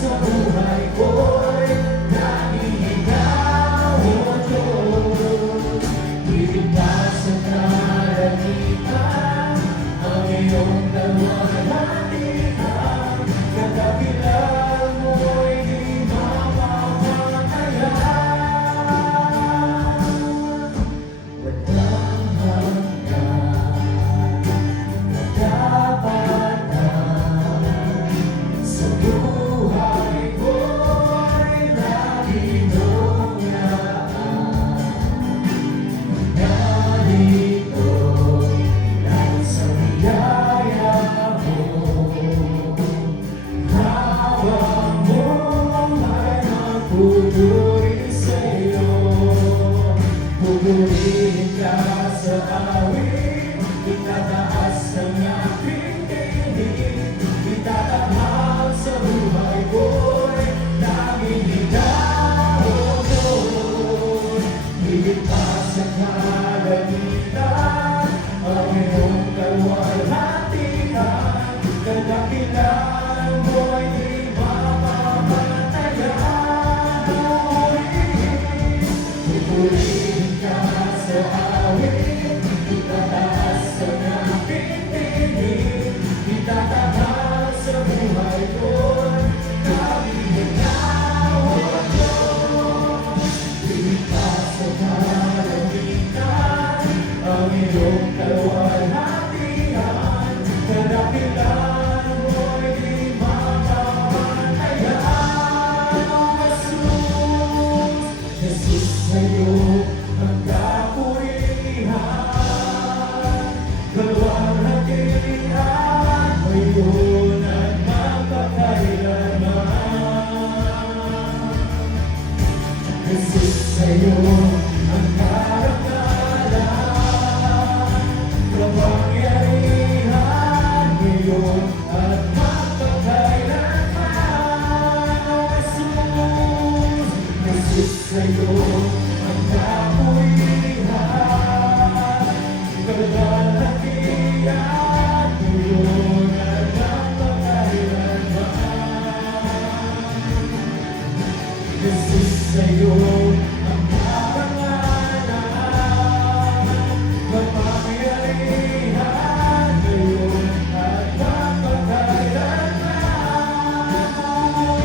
sa buhay ko'y laging ikaw, O Diyos. Iligtas sa kalamitan, ang iyong kalwalhatian, kadakilan mo'y di mamamatayan. Walang hanggan, katapatan, sa buhay ko'y lagi mong naan. Narito lang sa biyaya mo, hawak mo ay magpupuri sa'yo. Pupurihin ka sa awit, itataas ang aking tinig, itatamag sa buhay ko'y laging ikaw, O Diyos. Iligtas sa kalamitan, ang iyong kalwalhatian, kadakilan mo'y di mamamatayan. Pupurihin ka sa awit, itataas ang aking tinig, itatatag sa buhay ko'y laging ikaw, O Diyos. Iligtas sa kalamitan, ang iyong kalwalhatian, kadakilan mo'y di mamamatayan. Jesus, sa'yo ang kapurihan, kalwalhatian, ngayon at magpakailanman. Jesus, sa'yo ang karangalan, kapangyarihan, ngayon at magpakailanman. Jesus, Jesus, sa'yo ang kapurihan, kalwalhatian, ngayon at magpakailanman. Jesus, sa'yo ang karangalan, kapangyarihan, ngayon at magpakailanman.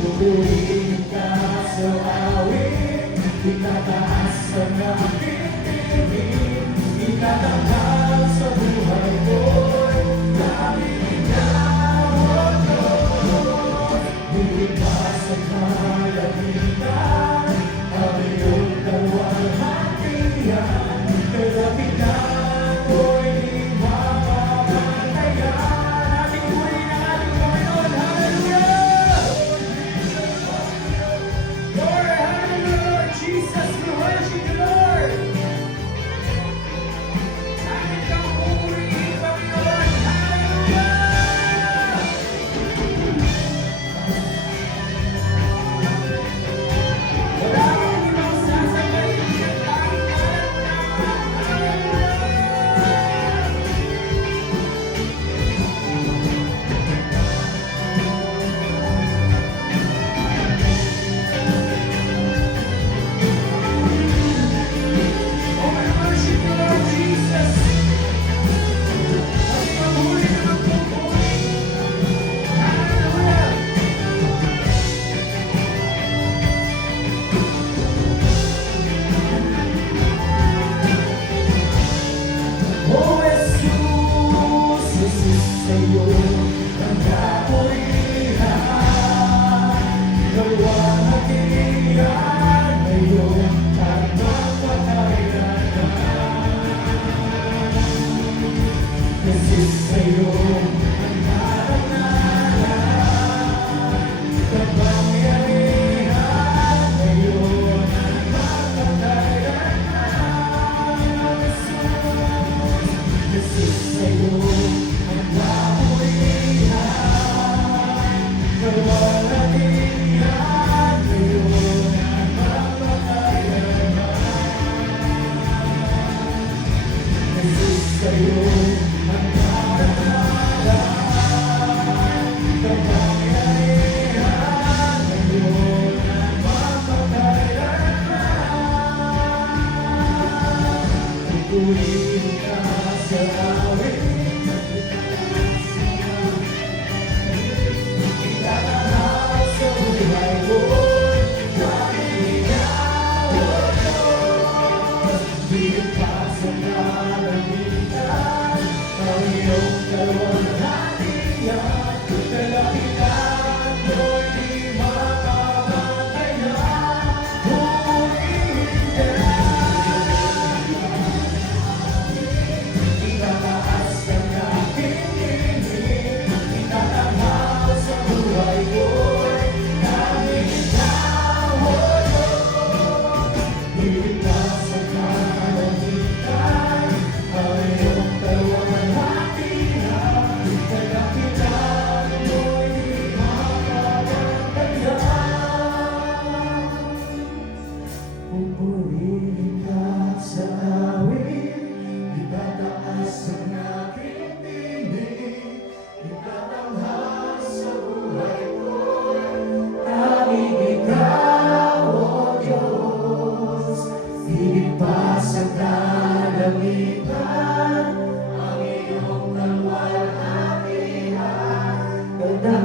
Pupurihin ka sa awit, itataas ang aking tinig, itatatag sa buhay ko'y laging ikaw, O Diyos. Iligtas sa kalamitan, ang iyong kalwalhatian, kadakilan mo'y di mamamatayan. Ating purihin ang ating Panginoon. Hallelujah! Lord, hallelujah, Lord Jesus, we worship you, Lord.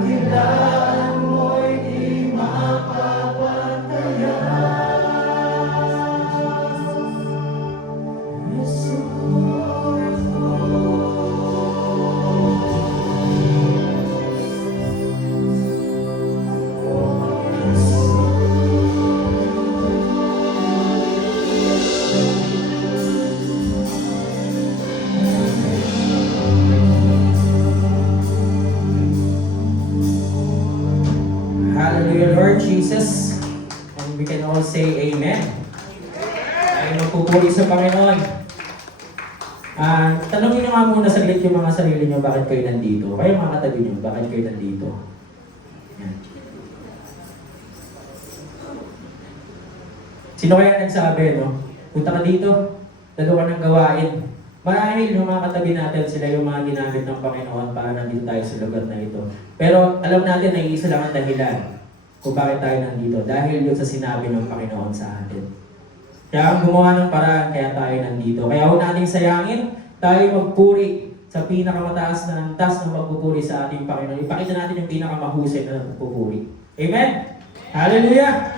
dakilan mo'y di mapapatayan. Hallelujah, Lord Jesus. And we can all say Amen. Tayo magpupuri sa Panginoon. Tanongin nyo nga muna saglit yung mga sarili nyo, bakit kayo nandito? Kayo mga katabi nyo, bakit kayo nandito? Yan. Sino kaya nagsabi, no? Punta ka dito, dalawa ng gawain. Marahil yung mga katabi natin, sila yung mga ginamit ng Panginoon para nandito tayo sa lugar na ito. Pero alam natin na iisa lang ang dahilan kung bakit tayo nandito. Dahil yun sa sinabi ng Panginoon sa atin. Kaya ang gumawa ng paraan, kaya tayo nandito. Kaya huwag nating sayangin, tayo magpuri sa pinakamataas na antas ng magpupuri sa ating Panginoon. Ipakita natin yung pinakamahusay na magpupuri. Amen? Hallelujah!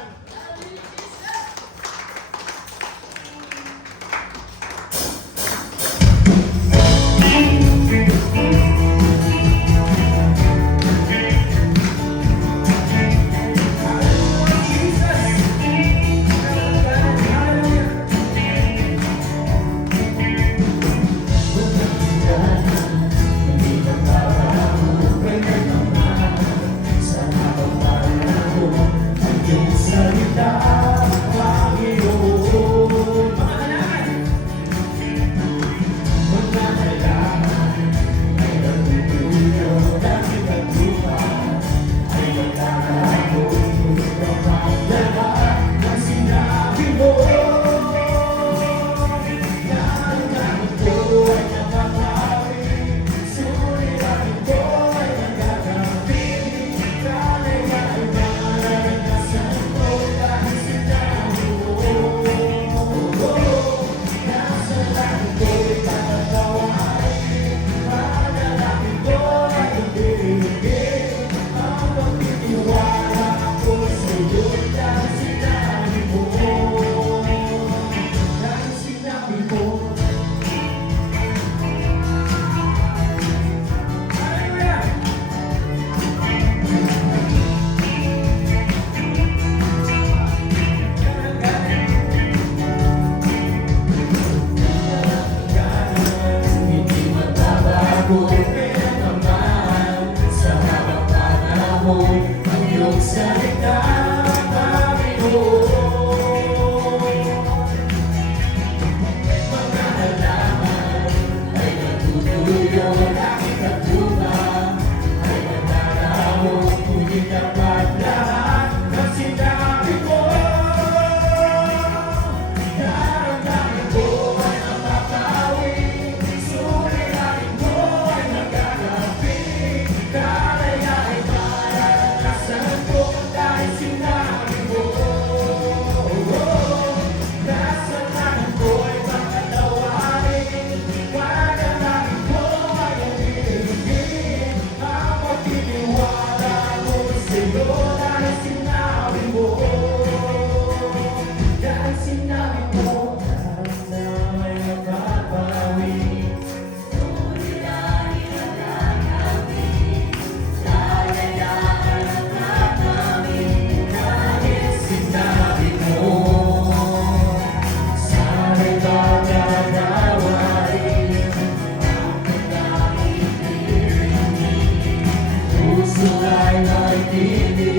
Puso ay nagtitig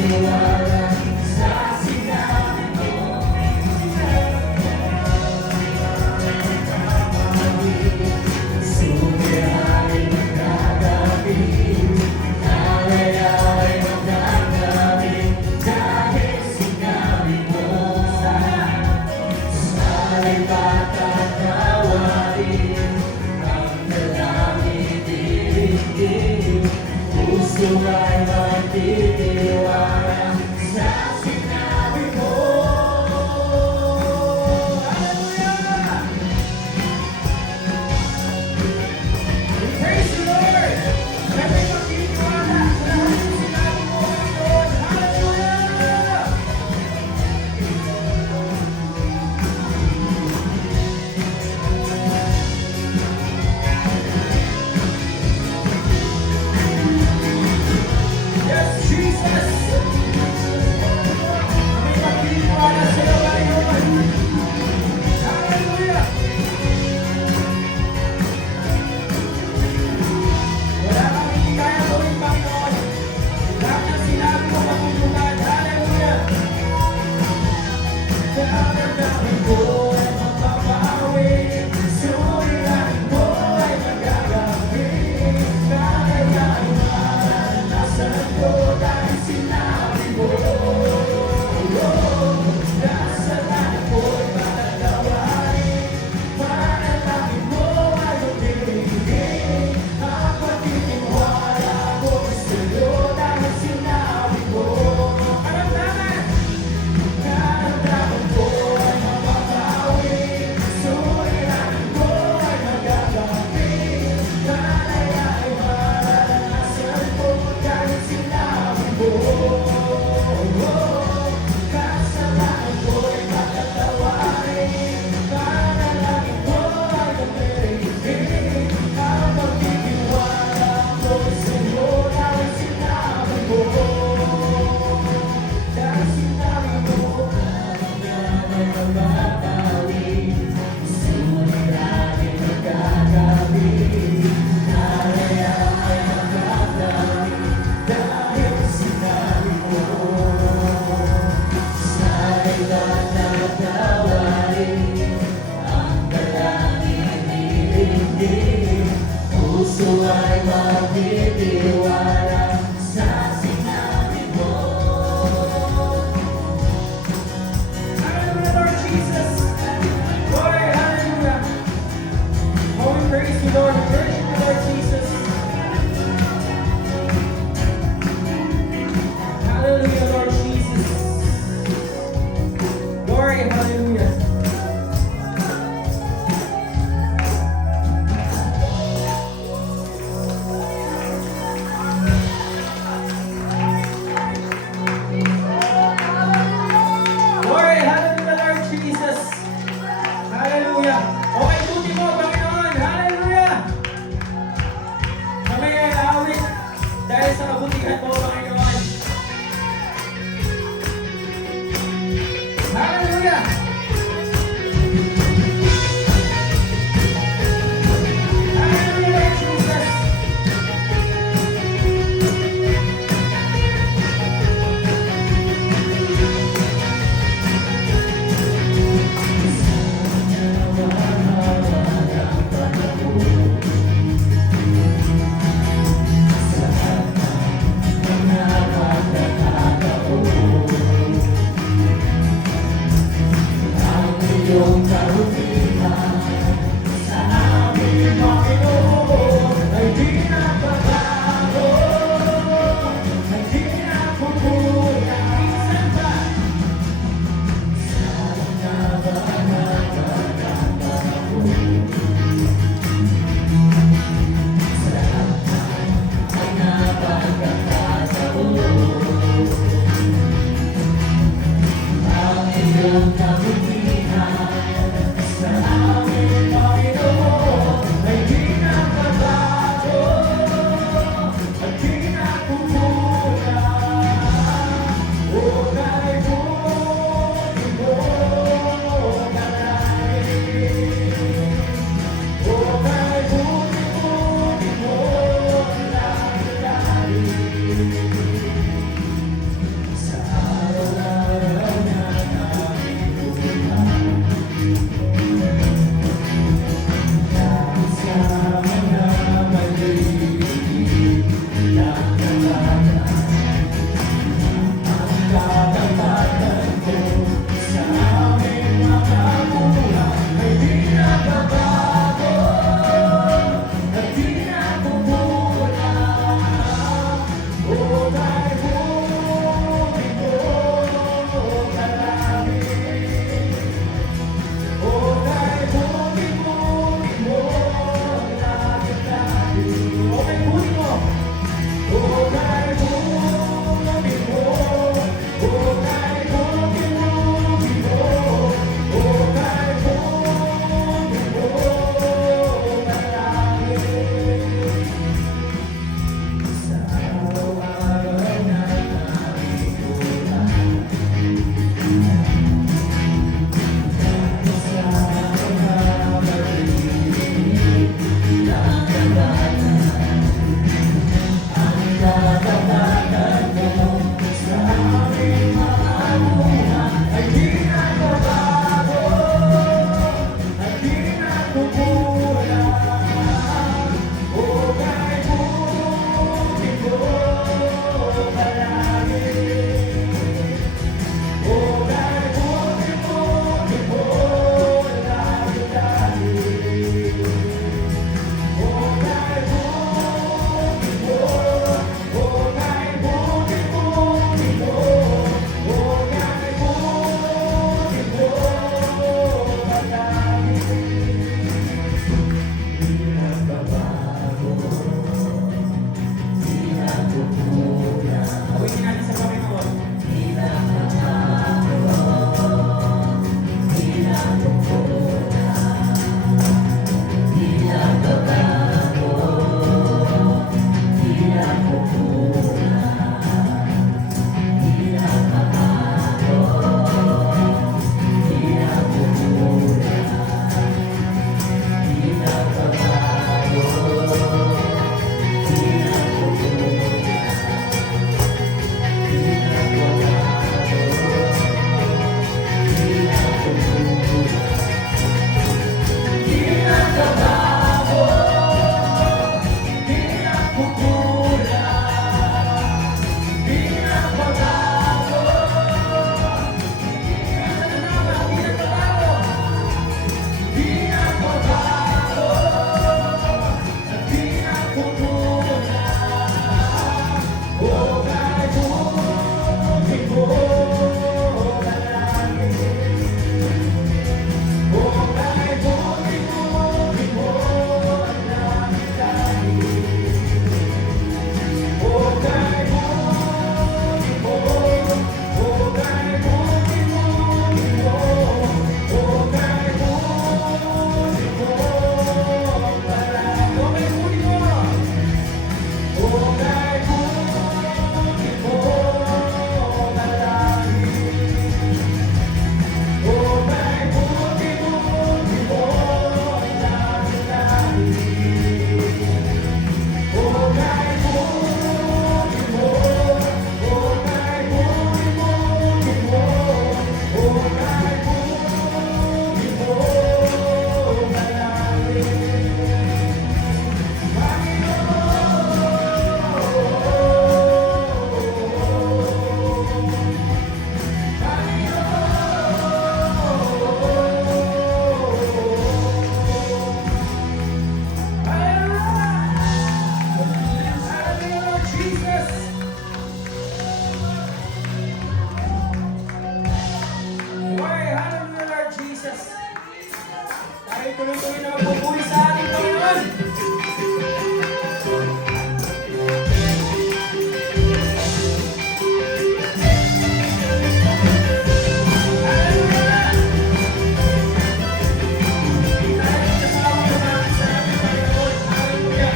Jesus! May pagtitiwala sa iyo, Panginoon. Hallelujah! Wala kang hindi kaya gawin, Panginoon. Lahat ng sinabi mo matutupad. Hallelujah! Damdamin ko ay mapapawi, suliranin mo ay magagamit. Kaya ay maranasan ko dahil sinabi mo. Kasalanan ko'y matatawarin, manalangin mo ay magdilig. Ang pagtitiwala ko sa'yo dahil sinabi mo. Karamdaman! Karamdaman ko ay mapapawi, suliranin ko ay magagamit. Kaya ay maranasan ko dahil sinabi mo. Kasalanan ko'y matatawarin, manalangin mo ay magdilig. Ang pagtitiwala ko sa'yo dahil sinabi mo. Dahil sinabi mo, ay mababawi, suliranin ang gagawin. Kaya ay magagawi, dahil sinabi mo. Sa ilan na matawarin, ang dalangin nilindi. Puso ay magtitiwala sa sinabi mo. Hallelujah, Lord Jesus. Glory, hallelujah. Oh, we praise you, Lord. We worship you, Lord Jesus. Hallelujah, Lord Jesus. Glory, hallelujah. Glory, hallelujah, Lord Jesus. Hallelujah. Okay, tuti mo, Panginoon. Hallelujah. Kami ay awit dahil sa kabutihan mo, Panginoon. Hallelujah. Hallelujah, Lord Jesus. tuloy-tuloy na magpupuri sa ating Panginoon. Hallelujah! Hindi tayo kasama naman sa ating Panginoon. Hallelujah!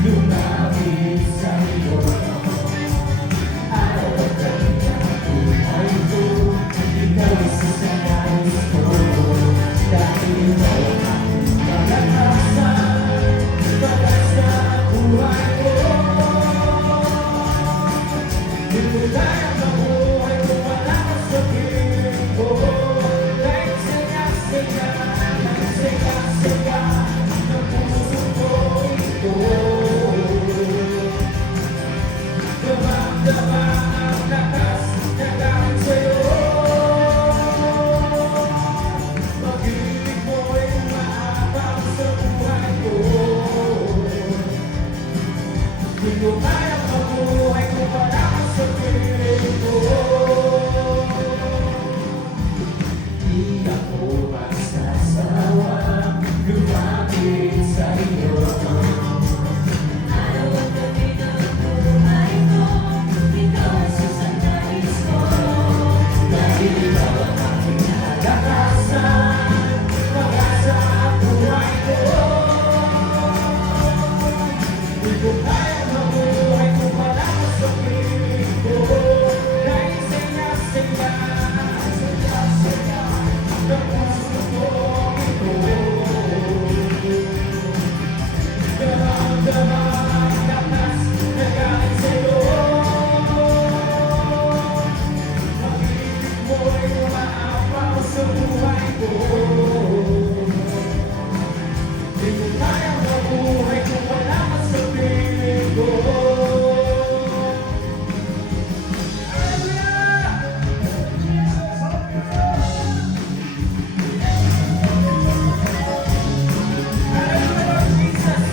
Lumapit sa iyo. Araw at gabi ang buhay ko. Ikaw isa sa nais ko. Dahil ikaw ang aking kalakasan. Pag-asa ang buhay ko. Di ko kayang mabuhay kung wala ka sa piling ko. Kahit saya-saya, kahit saya-saya, ng puso ko ito. Dama ang lakas na galing sa'yo. Pag-ibig mo'y umaabang sa buhay ko. Di ko kayang mabuhay kung wala ka sa piling ko. Di ako magsasawa lumapit sa iyo. Araw at gabi ng buhay ko, ikaw ang susanais ko. Dahil ikaw ang aking kalakasan, pag-asa ang buhay ko. Di ko kayang mabuhay kung wala ka sa piling ko. Dahil saya-saya, saya-saya, ng puso ko ito. Dama ang lakas na galing sa'yo. Pag-ibig mo'y umaapaw sa buhay ko. Di ko kayang mabuhay kung wala ka sa piling ko. Hallelujah, Jesus!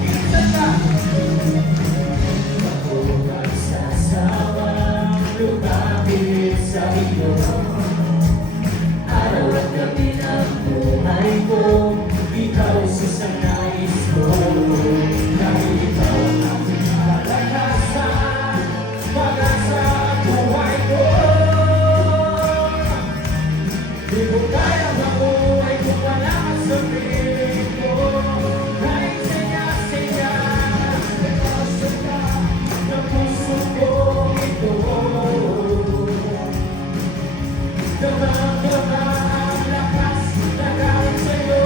Minsan ka! Ako magsasawang lumapit sa iyo. Araw at gabi ng buhay ko, ikaw sa nais ko. Dahil ikaw ang aking kalakasan, pag-asa ang buhay ko. Di ko kayang mabuhay kung wala ka sa piling ko. Kahit saya-saya, saya-saya, ng puso ko ito. Dama-dama ang lakas na galing sa'yo.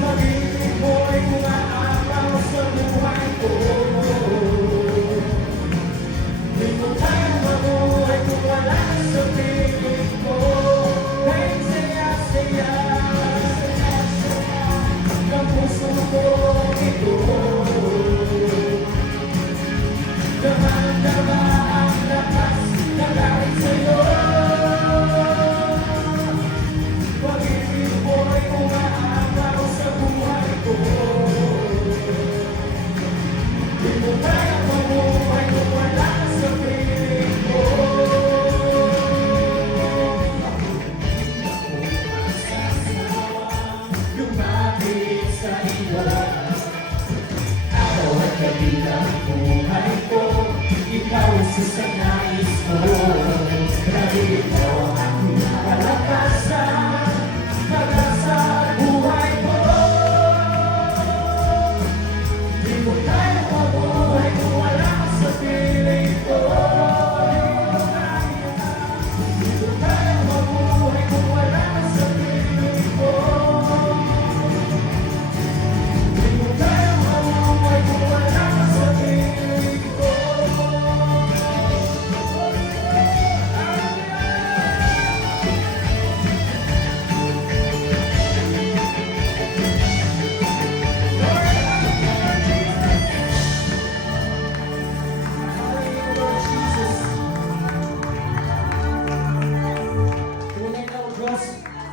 Pag-ibig mo'y umaapaw sa buhay ko. Di ko kayang mabuhay kung wala ka sa piling ko. Kahit saya-saya, saya-saya, ng puso ko ito. Dama-dama ang lakas na galing sa'yo. Pag-ibig mo'y umaapaw sa buhay ko. Di ko kayang mabuhay kung wala ka sa piling ko. Ako magsasawang lumapit sa iyo. Araw at gabi ng buhay ko, ikaw sa nais ko. Dahil ikaw ang aking kalakasan, pag-asa ang buhay ko. Di ko kayang mabuhay kung wala ka sa piling ko. Di ko kayang mabuhay kung wala ka sa piling ko. Di ko kayang mabuhay kung wala ka sa piling ko. Tunay na, O Diyos,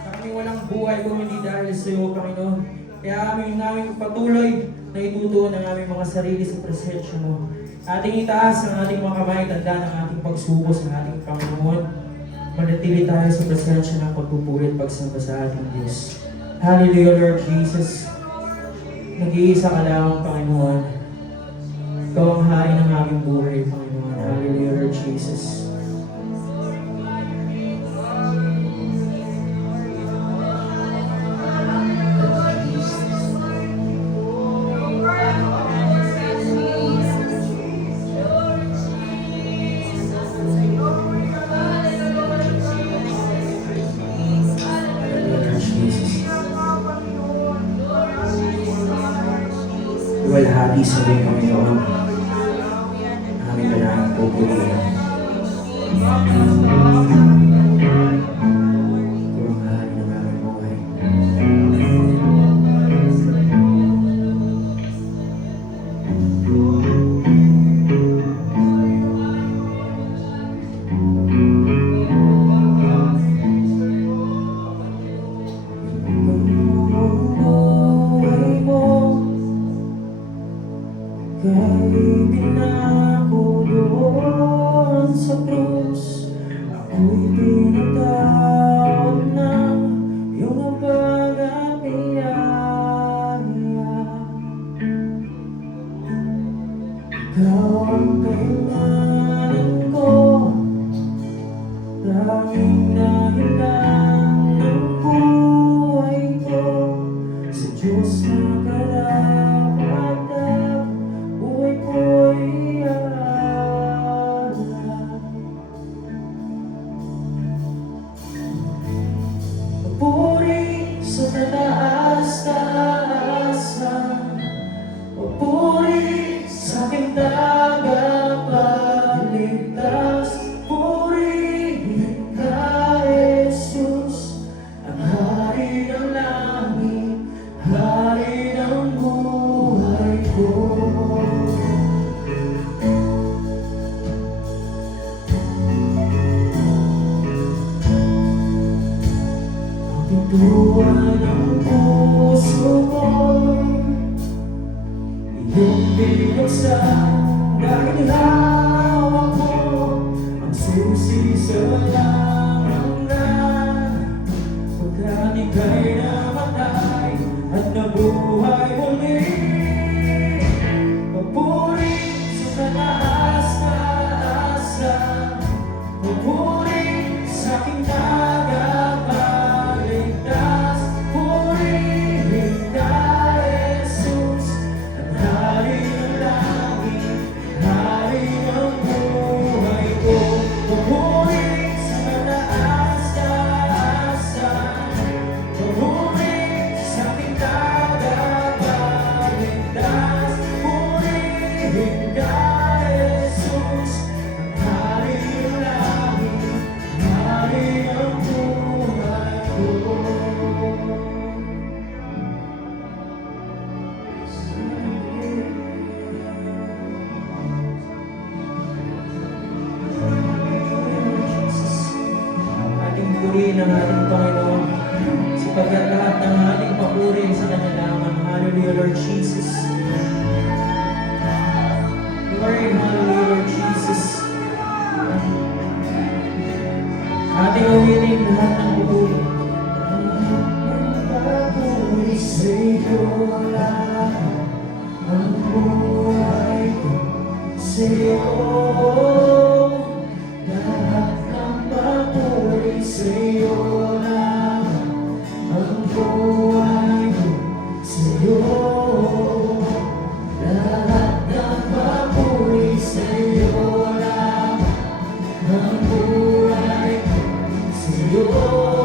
na kami walang buhay kung hindi dahil sa iyo, Panginoon. Kaya aming patuloy na na itutuon ang aming mga sarili sa presensya mo. Ating itaas ang ating mga kamay, tanda ng ating pagsuko sa ating Panginoon. Manatili tayo sa presensya ng pagpupuri at pagsamba sa ating Diyos. Hallelujah, Lord Jesus. Nag-iisa ka lamang, Panginoon. Ikaw ang hari ng aming buhay, Panginoon. Hallelujah, Lord Jesus. Iwalhati sa iyo, Panginoon. Aming panahing pupurihin. Ikaw ang hari ng aming buhay. Buhay mo kahit pinako doon sa krus, ako'y pinatawad na iyong habag at biyaya. Ikaw ang kailangan ko, tanging dahilan ng buhay ko, sa Diyos na karapat-dapat. Buhay ko'y iaalay. Papuri sa taas-taasan, papuri sa aking tagapagligtas, purihin ka, Jesus, ang hari ng langit, hari ng buhay ko. Tuwan ang puso ko'y iyong binuksan, dahil hawak mo ang susi sa lamang na pagkat ika'y namatay at nabuhay muli. Papuri sa taas-taasan, papuri sa aking tagapagligtas, purihin ka, Jesus, ang hari ng langit, hari ng buhay ko. Papuri sa taas-taasan, papuri sa aking tagapagligtas, purihin ka, Jesus, ang hari ng langit, hari ng buhay ko. Ating purihin ang ating Panginoon, sapagkat lahat ng ating papuri sa Kanya lamang. Hallelujah, Lord Jesus. Glory, hallelujah, Lord Jesus. Ating awitin lahat ng papuri. Papuri sa iyo lahat ang buhay ko, sa iyo lahat ng papuri, sa iyo lahat ang buhay ko, sa iyo lahat ng papuri, sa iyo lahat ang buhay ko, sa iyo.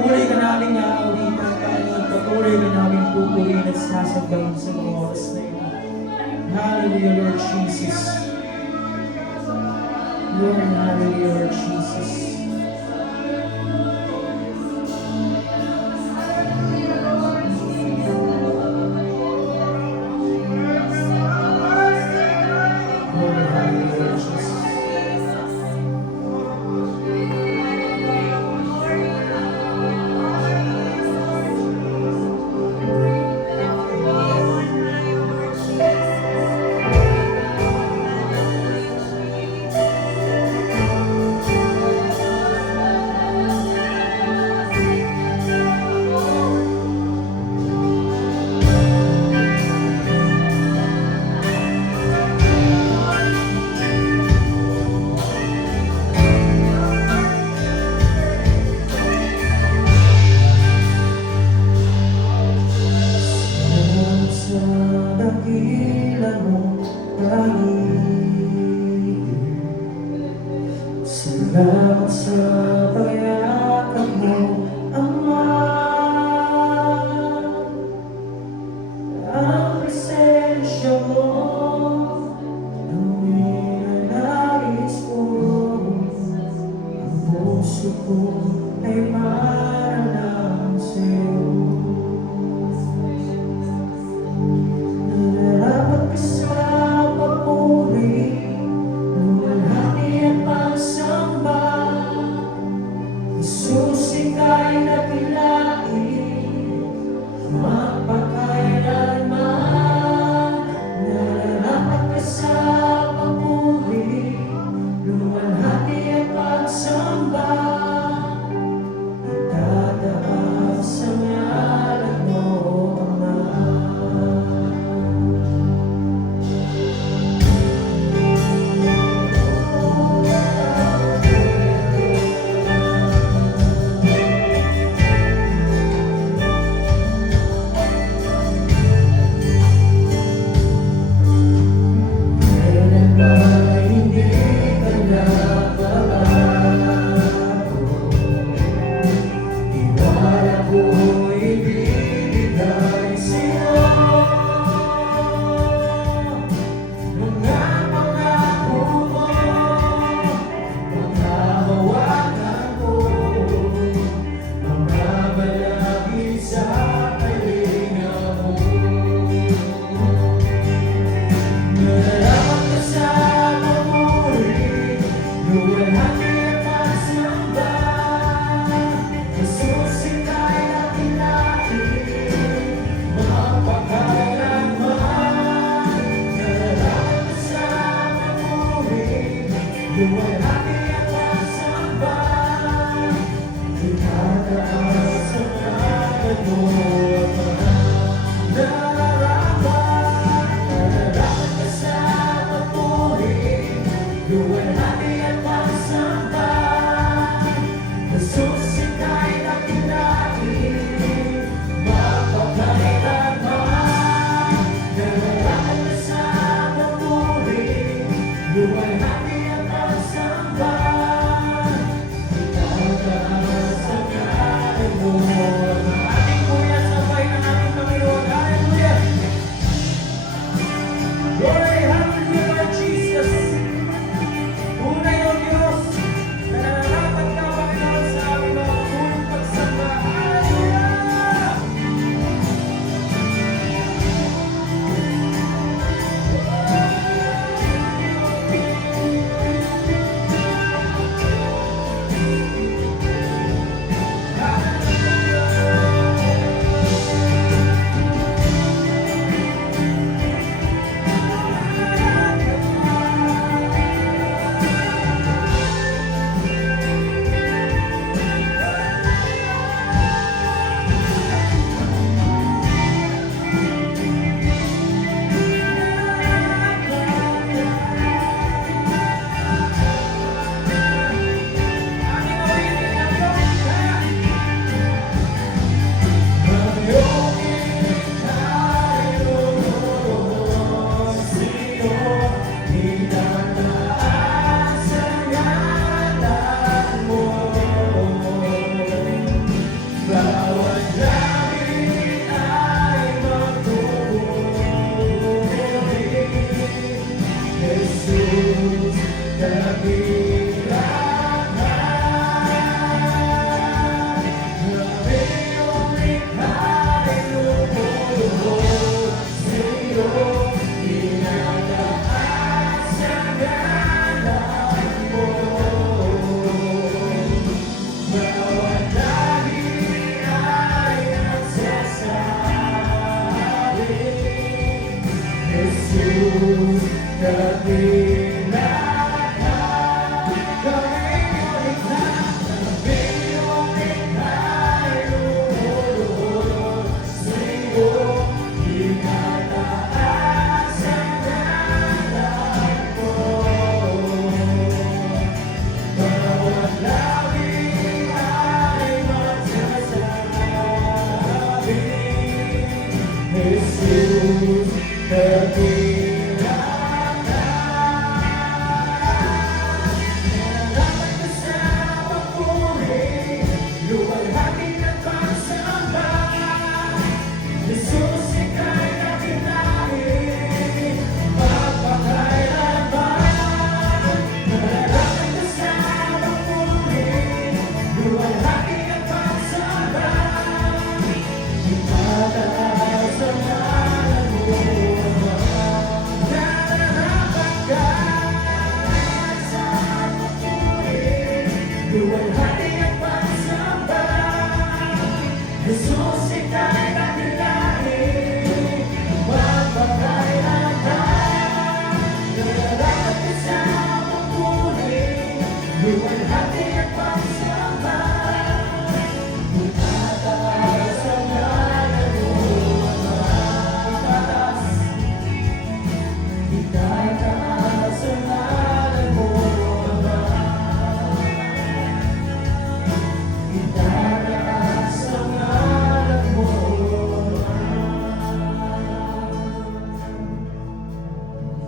Patuloy ka namin aawitan, Panginoon. Patuloy ka namin pupurihin at sasabayin sa mga oras na ito. Hallelujah, Lord Jesus. Lord, hallelujah, Lord Jesus. Lord, hallelujah, Lord Jesus. Salamat sa dakila mong pag-ibig. Salamat sa pagyakap mo, Ama. Ang presensya mo, ang ninanais ko. Ang puso ko ay parang sa'yo. Nararapat ka sa papuri, luwalhati at pagsamba. Jesus, ika'y napilain, magpakailanman. Nararapat ka sa papuri, luwalhati at pagsamba. Itataas ang ngalan mo, Ama. Kailan ba hindi ka nagbabago? Tiwala ko'y ibibigay sa'yo. Mga pangako mo, mga hawakan ko, mga balakid sa kalinga mo. Nararapat ka sa papuri, luwalhati at pagsamba. Jesus, ika'y napilain, magpakailanman. Nararapat ka sa papuri, luwalhati at pagsamba. Itataas ang ngalan mo, Ama. Nararapat ka sa papuri, luwalhati at pagsamba. Jesus, ika'y napilain, magpakailanman. Nararapat ka sa papuri, luwalhati at pagsamba. dakilahan. Grabe yung likha'y lumulubog sa'yo, dinadaan sa galang mo. Bawat lahi ay nagsasabi, Jesus, dakilahan.